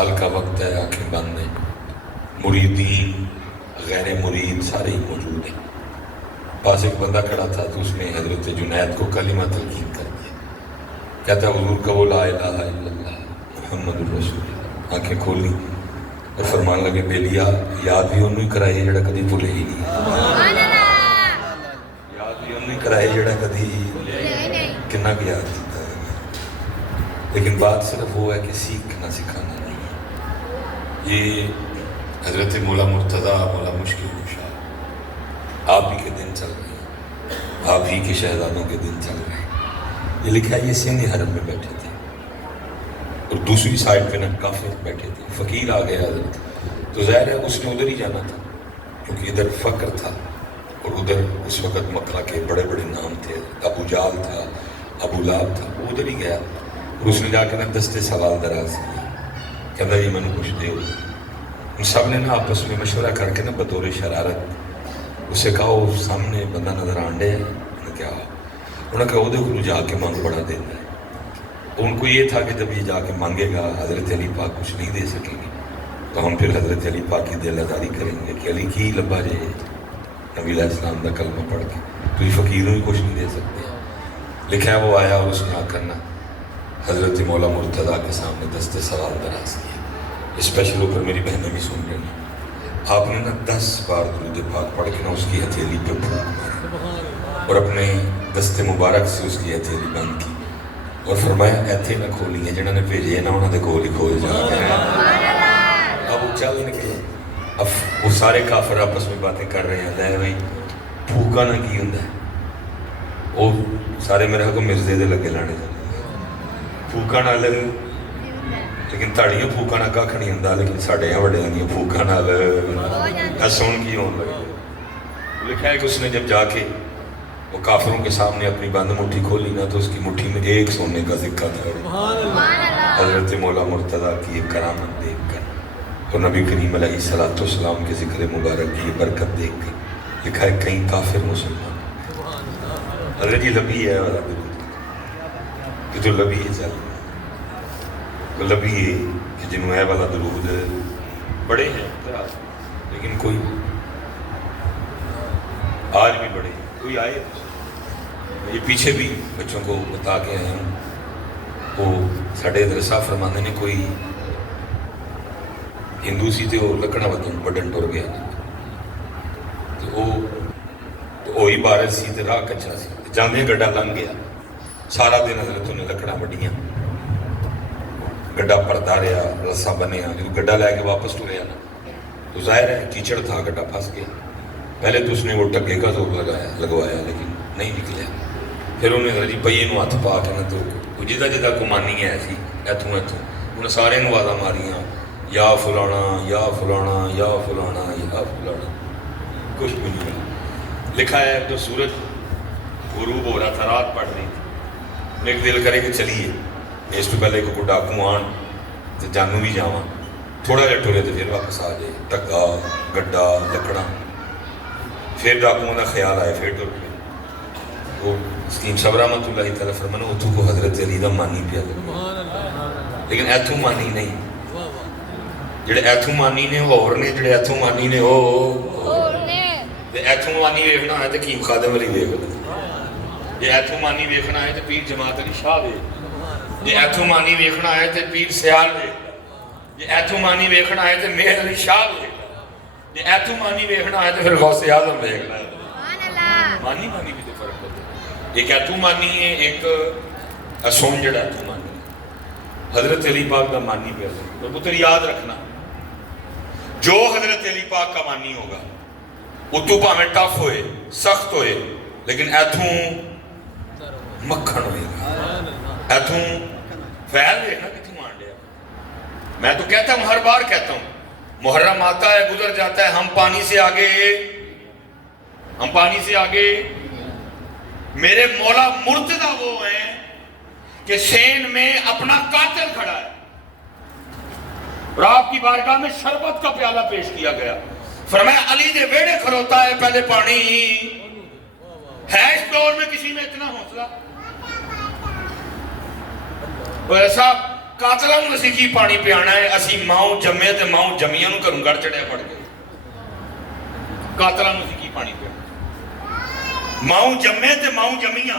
وصال کا وقت ہے، آنکھیں بند ہیں، مریدین غیر مرید سارے ہی موجود ہیں۔ پاس ایک بندہ کھڑا تھا تو اس نے حضرت جنید کو کلمہ تلقین کر دیا، کہتا حضور کا وہ لا الہ الا اللہ محمد الرسول اللہ۔ آنکھیں کھولی اور فرمان لگے بیلیا یاد بھی انہوں ہی کرائے جڑا کدی بھولے ہی نہیں، یاد بھی انہوں ہی کرائے جڑا کدی کنا کی یاد دیتا ہے۔ لیکن بات صرف وہ ہے کہ سیکھنا سکھانا نہیں ہے۔ یہ حضرت مولا مرتضیٰ مولا مشکل کشا آپ ہی کے دن چل رہے ہیں، آپ ہی کے شہزادوں کے دن چل رہے ہیں۔ یہ لکھا ہے یہ سینی حرم میں بیٹھے تھے اور دوسری سائڈ پہ نا کافر بیٹھے تھے، فقیر آ گیا حضرت، تو ظاہر ہے اس نے ادھر ہی جانا تھا کیونکہ ادھر فقر تھا اور ادھر اس وقت مکہ کے بڑے بڑے نام تھے، ابو جال تھا، ابو لہب تھا، وہ ادھر ہی گیا اور اس نے جا کے نا دستے سوال دراز کیا، کہتا جی میں نے کچھ دے۔ ان سب نے نا آپس میں مشورہ کر کے نا بطور شرارت اسے کہا وہ سامنے بندہ نظر آنڈے ہے، انہوں نے کہا انہوں نے کہا وہ کو جا کے مانگ بڑا دینا ہے۔ ان کو یہ تھا کہ جب یہ جا کے مانگے گا حضرت علی پاک کچھ نہیں دے سکیں گے تو ہم پھر حضرت علی پاک کی دل آزاری کریں گے کہ علی کی لبا جے نبی علیہ السلام کا کلمہ پڑھ کے تو یہ فقیروں ہی کچھ نہیں دے سکتے۔ لکھا ہے وہ آیا اور اس نے آ کر نا حضرت مولا مرتضیٰ کے سامنے دستے سوال دراز کیا۔ اسپیشل اوپر میری بہنیں بھی سن رہی ہیں، آپ نے نا 10 بار درود پاک پڑھ کے نا اس کی ہتھیلی پہ پھونک ماری اور اپنے دستے مبارک سے اس کی ہتھیلی بند کی اور فرمایا ایتھے نہ کھولی ہیں جنہوں نے بھیجے نا انہوں نے کول ہی کھول جا کے اب وہ چل نکلے۔ اب وہ سارے کافر آپس میں باتیں کر رہے ہیں، لے بھائی پھوکا نہ کی ہوں ہے، وہ سارے میرے کو مرزے دے لگے لانے پھوکا نہ لگ، لیکن تاڑیاں پھوکا نہ کھ نہیں ہوں، لیکن ساڑے ہیں بڑے ہیں پھوکا نہ لگ سن کی ہوں لگے۔ لکھا ہے کہ اس نے جب جا کے وہ کافروں کے سامنے اپنی بند مٹھی کھولی نا تو اس کی مٹھی میں ایک سونے کا سکہ تھا۔ حضرت مولا مرتضیٰ کی یہ کرامت دیکھ کر اور نبی کریم علیہ السلام کے ذکر مبارک کی یہ برکت دیکھ کر لکھا ہے کئی کافر مسلمان حضرت یہ لبی ہے والا درود کہ جو لبی ہے چل وہ لبی ہے کہ جنہوں ہے والا درود بڑے ہیں لیکن کوئی آج بھی بڑے کوئی آئے یہ پیچھے بھی بچوں کو بتا کے آئے ہوں، وہ ساڑھے درسہ فرمانے نے کوئی ہندو سی تھے وہ لکڑا بڑھن ٹور گیا تو وہی بارش سی تے راہ کچھا سی جاندے گڈا لنگ گیا، سارا دن حضرت نے لکڑا بڑھیاں گڈا پڑتا رہا رسا بنیا، جو گڈا لے کے واپس ٹوریا نا تو ظاہر ہے کیچڑ تھا گڈا پھنس گیا۔ پہلے تو اس نے وہ ٹگے کا زور لگوایا لیکن نہیں نکلیا، پھر انہیں حضرت پہیے نو ہاتھ پا کے نہ تو جدہ جدہ کمانی ہے سی ایتھوں انہیں سارے نو آدھا ماریاں یا فلانا یا فلانا یا فلانا یا فلانا، کچھ بھی نہیں ملا۔ لکھا ہے تو سورج غروب ہو رہا تھا، رات پڑ رہی تھی، میرے دل کرے کہ چلیے اس تو پہلے کوئی ڈاکو آن تو جانوں بھی جاواں، تھوڑا جہا ٹورے تو پھر واپس آ جائے، ٹگا گڈا لکڑا، پھر ڈاکوؤں کا خیال آئے پھر ٹر پہ وہ سکیم صاحب رحمۃ اللہ تعالیٰ فرمانا اتوں کو حضرت علی دا مانی پیا لیکن ایتھوں مانی نہیں، جڑے ایتھوں مانی نے وہ اور نے، جڑے ایتھوں مانی نے وہ ایتھوں مانی ویکھنا ہے تو کیم خادم علی ویکھ، جے ایتھوں مانی ویکھنا ہے تو پیر جماعت علی شاہ ویکھ، جے ایتھوں مانی ویکھنا ہے تو پیر سیال ویکھ، جے ایتھوں مانی ویکھنا ہے تو مہر علی شاہ ویکھ، جے ایتھوں مانی ویکھنا ہے تو پھر غوث اعظم ویکھنا ہے۔ مانی بھی تو فرق ہوتا ہے، ایک ایتھوں مانی ہے ایک اسون جڑا ایتھوں مانی ہے، حضرت علی پاک کا مانی پہ اور پتر یاد رکھنا جو حضرت علی پاک کا مانی ہوگا اتو پاہمیں ٹف ہوئے سخت ہوئے لیکن ایتھوں مکھن ہوئے گا، ایتھوں فیل دیکھنا کتوں آنڈے۔ میں تو کہتا ہوں ہر بار کہتا ہوں محرم آتا ہے گزر جاتا ہے، ہم پانی سے آگے میرے مولا مرتضیٰ وہ ہیں کہ سین میں اپنا قاتل کھڑا ہے اور آپ کی بارگاہ میں شربت کا پیالہ پیش کیا گیا، فرمایا علی دے ویڑے کھڑوتا ہے پہلے پانی ہے اس دور میں کسی میں اتنا حوصلہ؟ اور ایسا ਕਾਤਲਾਂ ਨੂੰ ਅਸੀਂ ਕੀ ਪਾਣੀ ਪਿਆਣਾ ਹੈ? ਅਸੀਂ ਮਾਂ ਜੰਮੇ ਤੇ ਮਾਂ ਜੰਮੀਆਂ ਨੂੰ ਘਰੋਂ ਕੱਢ ਚੜਿਆ ਪੜ ਕੇ। ਕਾਤਲਾਂ ਨੂੰ ਅਸੀਂ ਕੀ ਪਾਣੀ ਪਿਆਣਾ? ਮਾਂ ਜੰਮੇ ਤੇ ਮਾਂ ਜੰਮੀਆਂ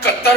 71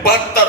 72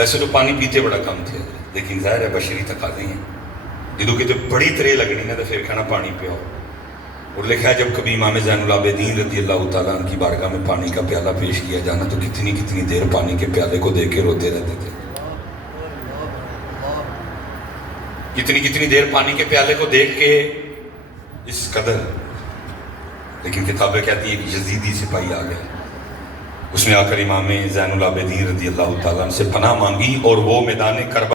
ویسے تو پانی پیتے بڑا کم تھے لیکن ظاہر ہے بشری تقاضے ہیں جدو کہ بڑی ترے لگنی نا تو پھر کہنا پانی پیو. اور لکھا ہے جب کبھی امام زین العابدین رضی اللہ تعالیٰ عنہ کی بارگاہ میں پانی کا پیالہ پیش کیا جانا تو کتنی کتنی دیر پانی کے پیالے کو دیکھ کے روتے رہتے تھے. کتنی کتنی دیر پانی کے پیالے کو دیکھ کے اس قدر. لیکن کتابیں کہتی ہے کہ یزیدی سپاہی آ گئے, اس نے آ کر امام زین العابدین رضی اللہ تعالیٰ عنہ سے پناہ مانگی اور وہ میدان کربلا